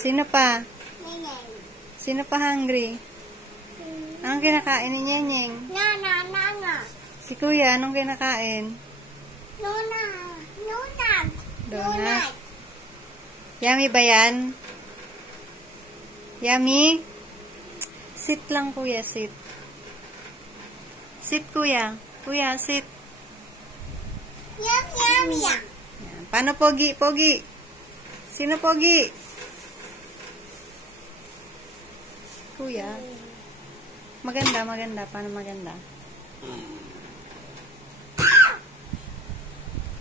Sino pa? Sino pa hungry? Anong kinakain ni Nyenyeng? Si Kuya, anong kinakain? Donut. Yummy ba yan? Yummy? Sit lang, Kuya, sit. Sit, Kuya. Kuya, sit. Yan. Paano Pogi? Pogi? Sino Pogi? Kuya. Maganda, maganda. Paano maganda?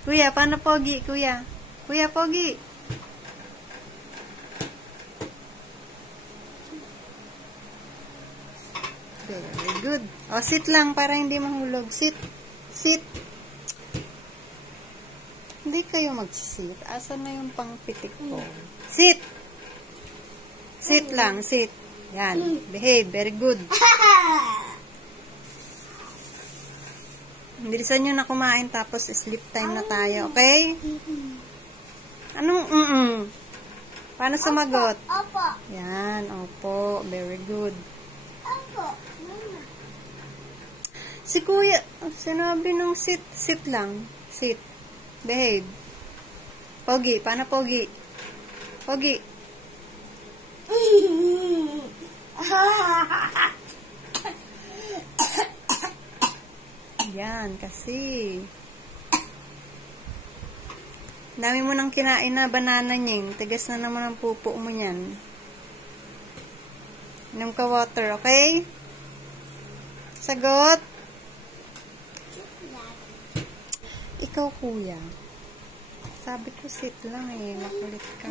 Kuya, paano Pogi? Kuya. Kuya, Pogi. Very good. O, sit lang para hindi mahulog. Sit. Sit. Hindi kayo magsisit. Asan na yung pangpitik ko? Sit. Sit lang. Sit. Yan. Behave. Very good. Bilisan nyo na kumain tapos sleep time na tayo. Okay? Anong Paano sumagot? Opo. Yan. Opo. Very good. Opo. Si Kuya, sinabi nung sit. Sit lang. Sit. Behave. Pogi. Paano Pogi? Pogi. Yan, kasi. Dami mo nang kinain na banana Nyeng. Tigas na naman ang pupo mo yan. Inom ka water, okay? Sagot? Ikaw, Kuya. Sabi ko sit lang eh. Makulit ka.